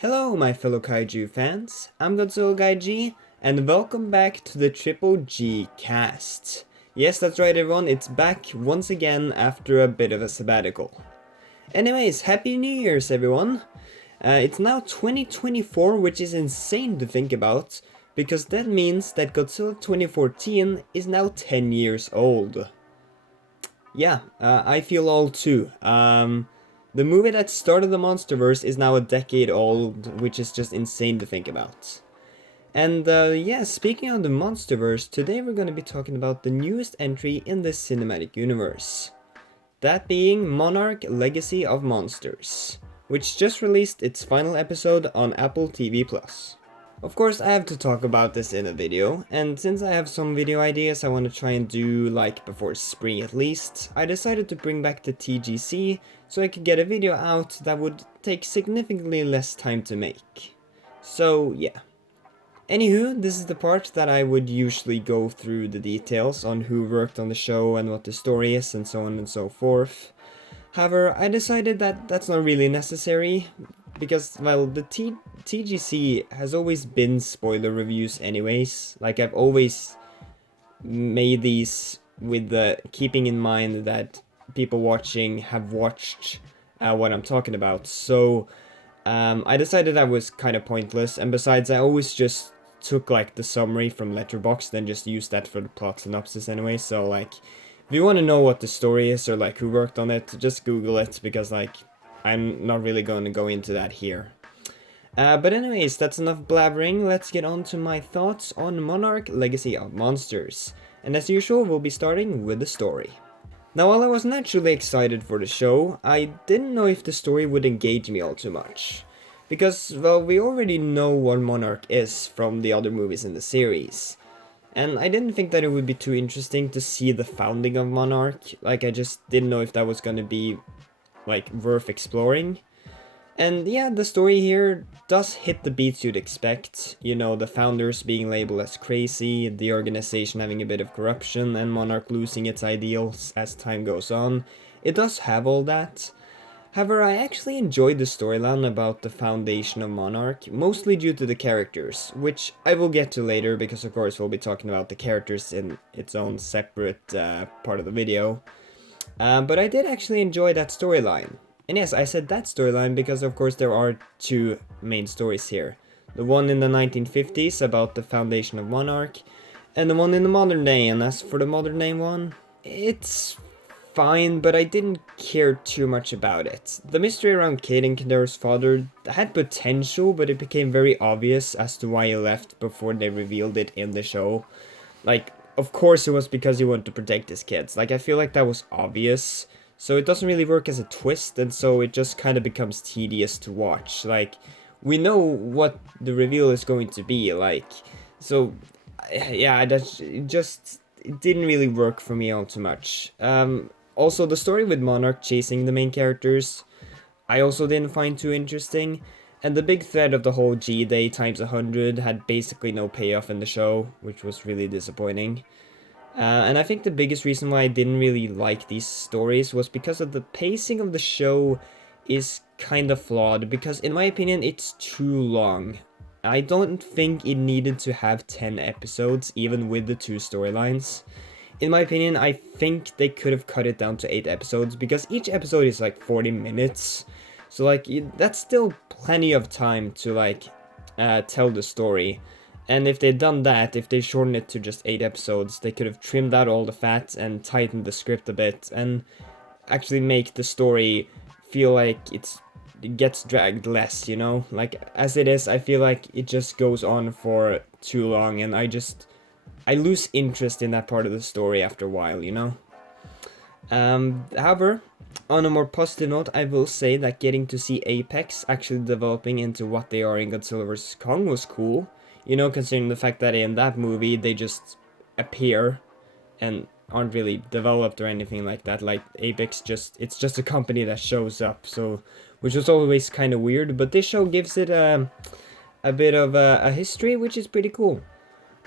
Hello my fellow kaiju fans, I'm Godzilla Guy G, and welcome back to the Triple G cast. Yes, that's right everyone, it's back once again after a bit of a sabbatical. Anyways, Happy New Year's everyone! It's now 2024, which is insane to think about, because that means that Godzilla 2014 is now 10 years old. Yeah, I feel old too. The movie that started the MonsterVerse is now a decade old, which is just insane to think about. And yeah, speaking of the MonsterVerse, today we're going to be talking about the newest entry in the cinematic universe. That being Monarch Legacy of Monsters, which just released its final episode on Apple TV+. Of course, I have to talk about this in a video, and since I have some video ideas I want to try and do like before spring at least, I decided to bring back the TGC so I could get a video out that would take significantly less time to make. So yeah. Anywho, this is the part that I would usually go through the details on who worked on the show and what the story is and so on and so forth. However, I decided that that's not really necessary, because, well, the TGC has always been spoiler reviews anyways. Like, I've always made these with the keeping in mind that people watching have watched what I'm talking about. So, I decided that was kind of pointless, and besides, I always just took, like, the summary from Letterboxd and just used that for the plot synopsis anyway, so, like, if you want to know what the story is or, like, who worked on it, just Google it, because, like, I'm not really going to go into that here. But anyways, that's enough blabbering, let's get on to my thoughts on Monarch Legacy of Monsters. And as usual, we'll be starting with the story. Now, while I was naturally excited for the show, I didn't know if the story would engage me all too much. Because, well, we already know what Monarch is from the other movies in the series. And I didn't think that it would be too interesting to see the founding of Monarch, like I just didn't know if that was gonna be, like, worth exploring. And yeah, the story here does hit the beats you'd expect, you know, the founders being labeled as crazy, the organization having a bit of corruption, and Monarch losing its ideals as time goes on. It does have all that. However, I actually enjoyed the storyline about the foundation of Monarch, mostly due to the characters, which I will get to later because of course we'll be talking about the characters in its own separate part of the video. But I did actually enjoy that storyline. And yes, I said that storyline because of course there are two main stories here. The one in the 1950s about the foundation of Monarch, and the one in the modern day, and as for the modern day one, it's fine, but I didn't care too much about it. The mystery around Caden Kindero's father had potential, but it became very obvious as to why he left before they revealed it in the show. Like, of course it was because he wanted to protect his kids. Like, I feel like that was obvious. So it doesn't really work as a twist, and so it just kind of becomes tedious to watch. Like, we know what the reveal is going to be, like, so, yeah, it didn't really work for me all too much. Also, the story with Monarch chasing the main characters, I also didn't find too interesting, and the big thread of the whole G-Day times 100 had basically no payoff in the show, which was really disappointing. And I think the biggest reason why I didn't really like these stories was because of the pacing of the show is kind of flawed, because in my opinion it's too long. I don't think it needed to have 10 episodes, even with the two storylines. In my opinion, I think they could have cut it down to 8 episodes, because each episode is like 40 minutes. So like, that's still plenty of time to like, tell the story. And if they'd done that, if they shortened it to just 8 episodes, they could have trimmed out all the fat and tightened the script a bit, and actually make the story feel like it gets dragged less, you know? Like, as it is, I feel like it just goes on for too long, and I lose interest in that part of the story after a while, you know? However, on a more positive note, I will say that getting to see Apex actually developing into what they are in Godzilla vs. Kong was cool. You know, considering the fact that in that movie they just appear and aren't really developed or anything like that. Like, Apex it's just a company that shows up, so, which was always kind of weird, but this show gives it a bit of a history, which is pretty cool.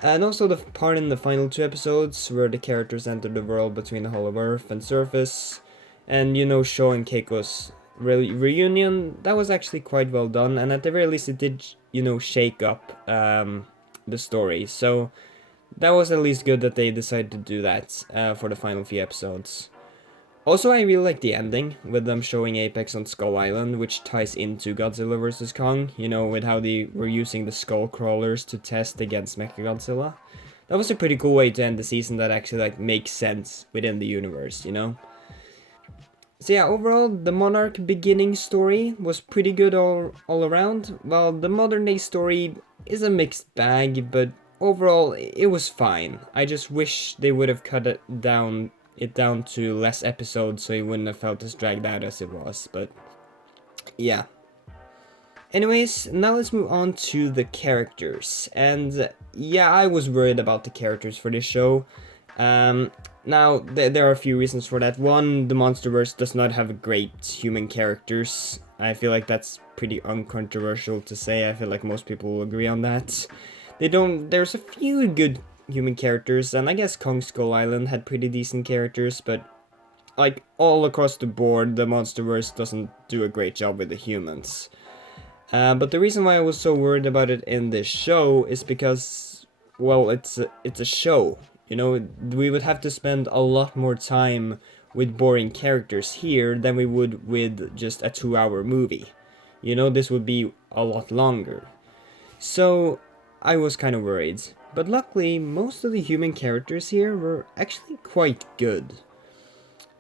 And also the part in the final 2 episodes where the characters enter the world between the Hollow Earth and surface, and, you know, showing Keiko's reunion, that was actually quite well done, and at the very least it did, shake up the story. So that was at least good that they decided to do that for the final few episodes. Also, I really like the ending, with them showing Apex on Skull Island, which ties into Godzilla vs. Kong, with how they were using the skull crawlers to test against Mechagodzilla. That was a pretty cool way to end the season that actually, makes sense within the universe. So yeah, overall, the Monarch beginning story was pretty good all around, while the modern day story is a mixed bag, but overall, it was fine. I just wish they would have cut it down to less episodes so it wouldn't have felt as dragged out as it was, but yeah. Anyways, now let's move on to the characters, and yeah, I was worried about the characters for this show. Now, there are a few reasons for that. One, the Monsterverse does not have great human characters. I feel like that's pretty uncontroversial to say. I feel like most people will agree on that. There's a few good human characters, and I guess Kong Skull Island had pretty decent characters, but all across the board, the Monsterverse doesn't do a great job with the humans. But the reason why I was so worried about it in this show is because, well, it's a show. We would have to spend a lot more time with boring characters here than we would with just a 2-hour movie. This would be a lot longer. So, I was kind of worried. But luckily, most of the human characters here were actually quite good.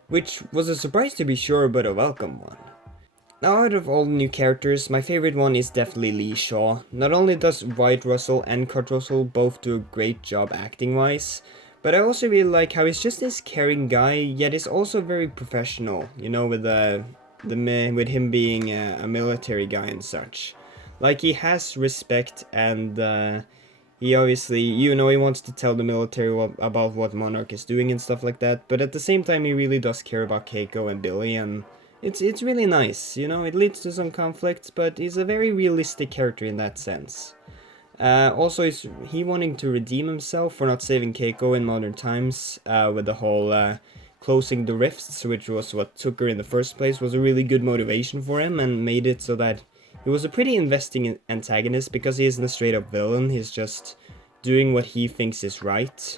Which was a surprise to be sure, but a welcome one. Now, out of all the new characters, my favorite one is definitely Lee Shaw. Not only does Wyatt Russell and Kurt Russell both do a great job acting-wise, but I also really like how he's just this caring guy, yet is also very professional, with him being a military guy and such. He has respect, and he obviously, he wants to tell the military about what Monarch is doing and stuff like that, but at the same time he really does care about Keiko and Billy, and it's really nice, it leads to some conflicts, but he's a very realistic character in that sense. Also, is he wanting to redeem himself for not saving Keiko in modern times, with the whole closing the rifts, which was what took her in the first place, was a really good motivation for him and made it so that he was a pretty investing antagonist, because he isn't a straight up villain, he's just doing what he thinks is right.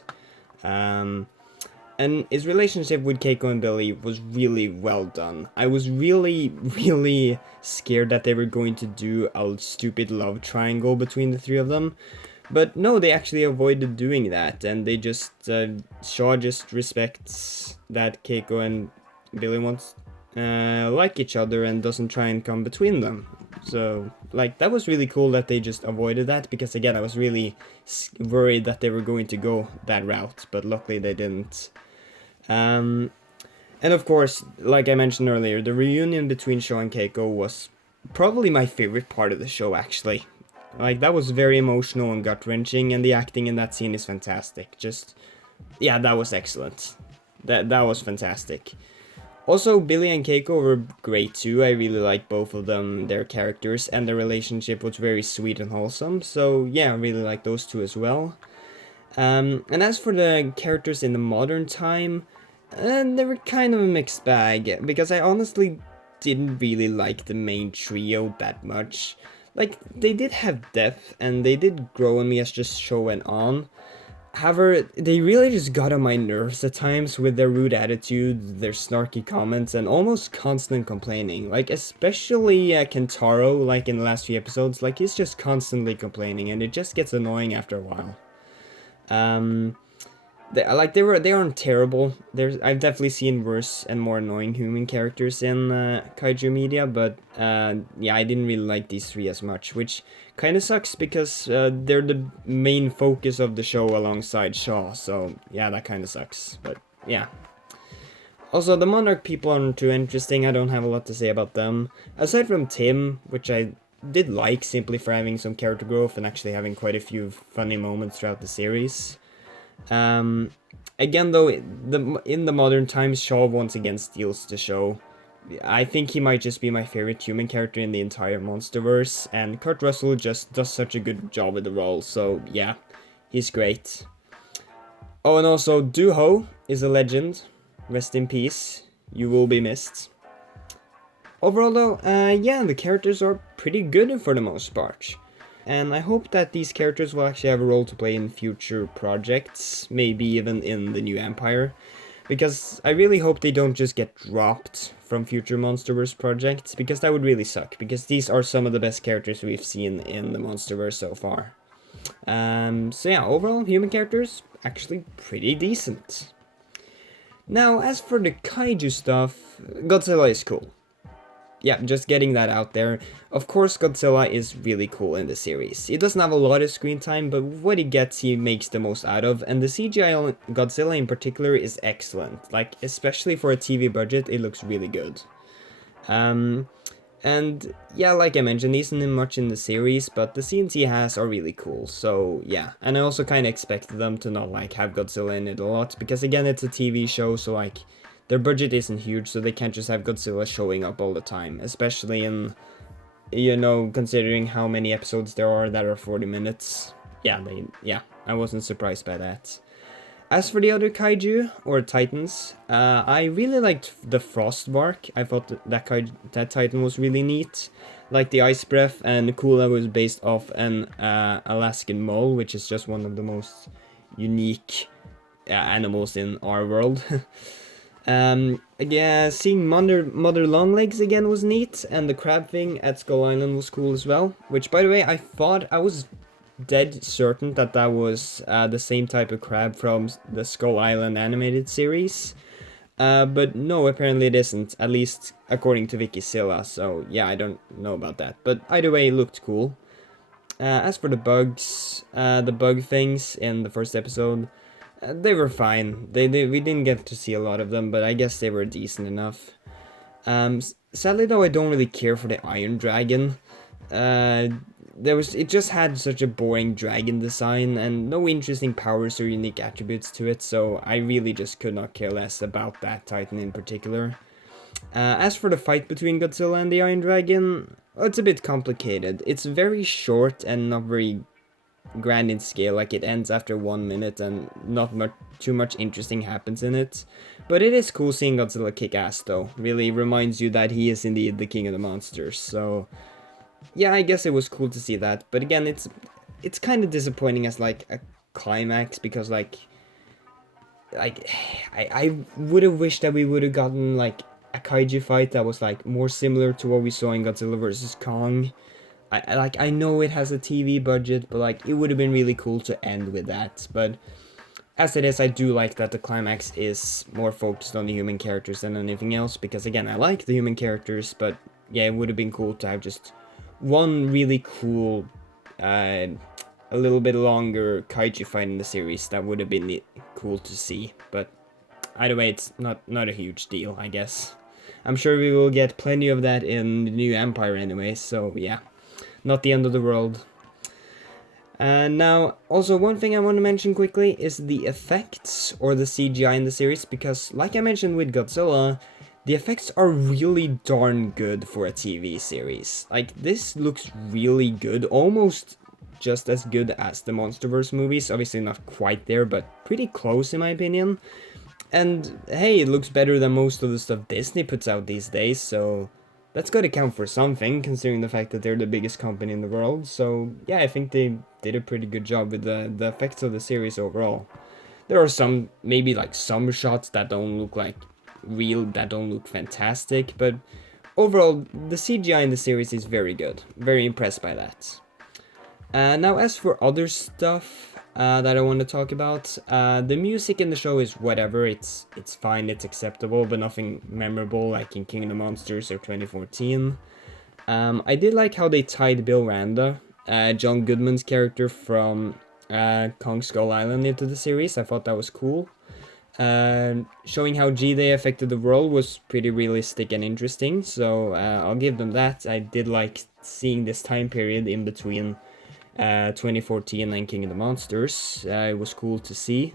And his relationship with Keiko and Billy was really well done. I was really, really scared that they were going to do a stupid love triangle between the three of them. But no, they actually avoided doing that, and they just, Shaw just respects that Keiko and Billy like each other and doesn't try and come between them. So, that was really cool that they just avoided that, because again, I was really worried that they were going to go that route, but luckily they didn't. And of course, like I mentioned earlier, the reunion between Shaw and Keiko was probably my favorite part of the show, actually. That was very emotional and gut-wrenching, and the acting in that scene is fantastic. Yeah, that was excellent. That was fantastic. Also, Billy and Keiko were great too. I really like both of them, their characters, and their relationship was very sweet and wholesome. So yeah, I really like those two as well. And as for the characters in the modern time, they were kind of a mixed bag, because I honestly didn't really like the main trio that much. They did have depth, and they did grow on me as the show went on. However, they really just got on my nerves at times with their rude attitude, their snarky comments, and almost constant complaining. Especially Kentaro, in the last few episodes, he's just constantly complaining, and it just gets annoying after a while. They aren't terrible. I've definitely seen worse and more annoying human characters in kaiju media, but yeah, I didn't really like these three as much, which kind of sucks, because they're the main focus of the show alongside Shaw, so yeah, that kind of sucks, but yeah. Also, the Monarch people aren't too interesting. I don't have a lot to say about them, aside from Tim, which I did like simply for having some character growth and actually having quite a few funny moments throughout the series. Again though, in the modern times, Shaw once again steals the show. I think he might just be my favorite human character in the entire Monsterverse, and Kurt Russell just does such a good job with the role, so yeah, he's great. Oh, and also, Do-Ho is a legend. Rest in peace. You will be missed. Overall though, yeah, the characters are pretty good for the most part. And I hope that these characters will actually have a role to play in future projects, maybe even in the new Empire. Because I really hope they don't just get dropped from future Monsterverse projects, because that would really suck, because these are some of the best characters we've seen in the Monsterverse so far. So yeah, overall, human characters, actually pretty decent. Now, as for the kaiju stuff, Godzilla is cool. Yeah, just getting that out there. Of course, Godzilla is really cool in the series. He doesn't have a lot of screen time, but what he gets, he makes the most out of, and the CGI on Godzilla in particular is excellent. Like, especially for a TV budget, it looks really good. And yeah, like I mentioned, he isn't in much in the series, but the scenes he has are really cool, so yeah. And I also kind of expected them to not, like, have Godzilla in it a lot, because again, it's a TV show, so, like, their budget isn't huge, so they can't just have Godzilla showing up all the time, especially in, you know, considering how many episodes there are that are 40 minutes. Yeah, I wasn't surprised by that. As for the other kaiju, or titans, I really liked the Frostbark. I thought that titan was really neat. Like the Ice Breath, and cool that was based off an Alaskan mole, which is just one of the most unique animals in our world. Yeah, seeing Mother Longlegs again was neat, and the crab thing at Skull Island was cool as well. Which, by the way, I was dead certain that that was the same type of crab from the Skull Island animated series. But no, apparently it isn't, at least according to Wikizilla, so yeah, I don't know about that. But either way, it looked cool. As for the bugs, the bug things in the first episode, they were fine. We didn't get to see a lot of them, but I guess they were decent enough. Sadly though, I don't really care for the Iron Dragon. It just had such a boring dragon design and no interesting powers or unique attributes to it, so I really just could not care less about that titan in particular. As for the fight between Godzilla and the Iron Dragon, it's a bit complicated. It's very short and not very grand in scale, like it ends after 1 minute and not too much interesting happens in it. But it is cool seeing Godzilla kick ass though, really reminds you that he is indeed the king of the monsters, so yeah, I guess it was cool to see that. But again, it's kind of disappointing as like a climax, because like I would have wished that we would have gotten like a kaiju fight that was like more similar to what we saw in Godzilla vs. Kong. I know it has a TV budget, but like it would have been really cool to end with that. But as it is, I do like that the climax is more focused on the human characters than anything else, because again, I like the human characters, but yeah, it would have been cool to have just one really cool, a little bit longer kaiju fight in the series. That would have been cool to see, but either way, it's not a huge deal, I guess. I'm sure we will get plenty of that in the new Empire anyway, so yeah, not the end of the world. Now, also one thing I want to mention quickly is the effects, or the CGI in the series, because like I mentioned with Godzilla, the effects are really darn good for a TV series. Like, this looks really good, almost just as good as the Monsterverse movies. Obviously not quite there, but pretty close in my opinion. And hey, it looks better than most of the stuff Disney puts out these days, so that's gotta count for something, considering the fact that they're the biggest company in the world. So yeah, I think they did a pretty good job with the effects of the series overall. There are some, maybe like some shots that don't look like real, that don't look fantastic, but overall the CGI in the series is very good. Very impressed by that. Now as for other stuff that I want to talk about, the music in the show is whatever. It's fine, it's acceptable, but nothing memorable like in King of the Monsters or 2014. I did like how they tied Bill Randa, John Goodman's character from Kong Skull Island, into the series. I thought that was cool. Showing how G-Day affected the world was pretty realistic and interesting, so I'll give them that. I did like seeing this time period in between 2014 and King of the Monsters. It was cool to see.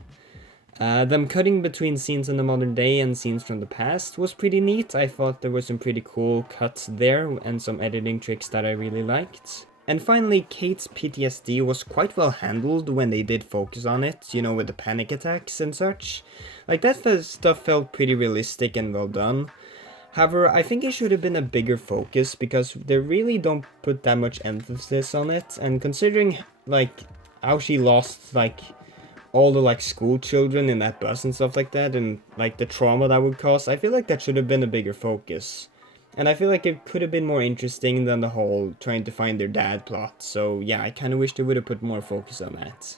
Them cutting between scenes in the modern day and scenes from the past was pretty neat. I thought there were some pretty cool cuts there and some editing tricks that I really liked. And finally, Kate's PTSD was quite well handled when they did focus on it, you know, with the panic attacks and such. Like, that stuff felt pretty realistic and well done. However, I think it should have been a bigger focus because they really don't put that much emphasis on it, and considering like how she lost like all the like school children in that bus and stuff like that, and like the trauma that would cause, I feel like that should have been a bigger focus. And I feel like it could have been more interesting than the whole trying to find their dad plot. So yeah, I kind of wish they would have put more focus on that.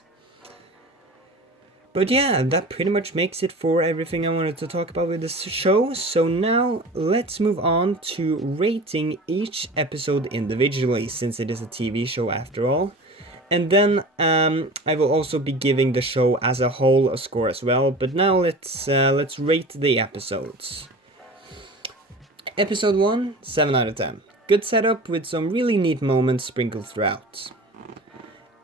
But yeah, that pretty much makes it for everything I wanted to talk about with this show. So now let's move on to rating each episode individually, since it is a TV show after all. And then I will also be giving the show as a whole a score as well. But now let's rate the episodes. Episode 1, 7 out of 10. Good setup with some really neat moments sprinkled throughout.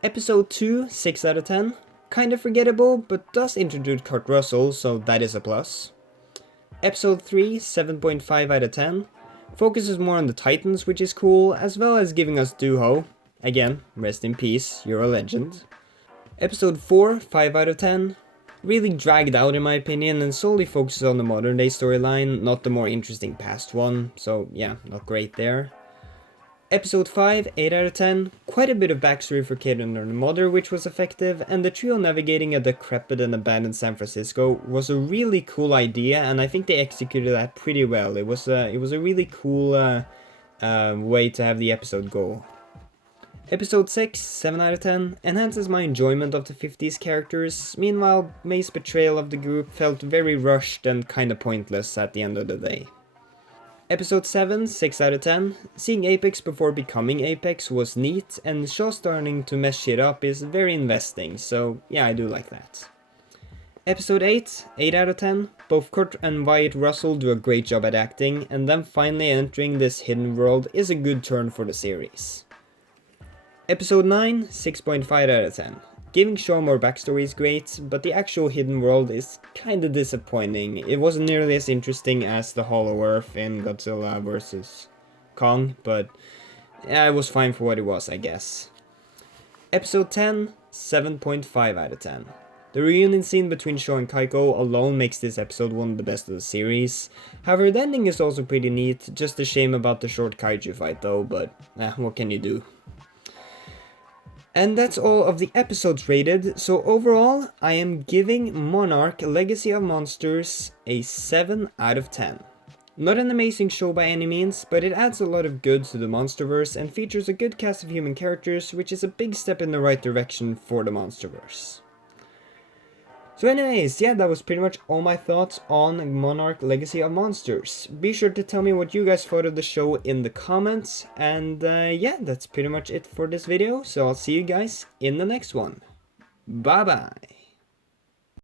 Episode 2, 6 out of 10. Kind of forgettable, but does introduce Kurt Russell, so that is a plus. Episode 3, 7.5 out of 10. Focuses more on the Titans, which is cool, as well as giving us Duho. Again, rest in peace, you're a legend. Episode 4, 5 out of 10. Really dragged out in my opinion, and solely focuses on the modern day storyline, not the more interesting past one, so yeah, not great there. Episode 5, 8 out of 10, quite a bit of backstory for Kate and her mother, which was effective, and the trio navigating a decrepit and abandoned San Francisco was a really cool idea, and I think they executed that pretty well. It was a really cool way to have the episode go. Episode 6, 7 out of 10, enhances my enjoyment of the 50s characters, meanwhile May's betrayal of the group felt very rushed and kinda pointless at the end of the day. Episode 7, 6 out of 10. Seeing Apex before becoming Apex was neat, and Shaw starting to mess shit up is very investing, so yeah, I do like that. Episode 8, 8 out of 10. Both Kurt and Wyatt Russell do a great job at acting, and them finally entering this hidden world is a good turn for the series. Episode 9, 6.5 out of 10. Giving Shaw more backstory is great, but the actual hidden world is kinda disappointing. It wasn't nearly as interesting as the Hollow Earth in Godzilla vs. Kong, but yeah, it was fine for what it was, I guess. Episode 10, 7.5 out of 10. The reunion scene between Shaw and Kaiko alone makes this episode one of the best of the series. However, the ending is also pretty neat, just a shame about the short kaiju fight though, but what can you do? And that's all of the episodes rated, so overall, I am giving Monarch Legacy of Monsters a 7 out of 10. Not an amazing show by any means, but it adds a lot of good to the Monsterverse and features a good cast of human characters, which is a big step in the right direction for the Monsterverse. So anyways, yeah, that was pretty much all my thoughts on Monarch Legacy of Monsters. Be sure to tell me what you guys thought of the show in the comments, and yeah, that's pretty much it for this video, so I'll see you guys in the next one. Bye bye!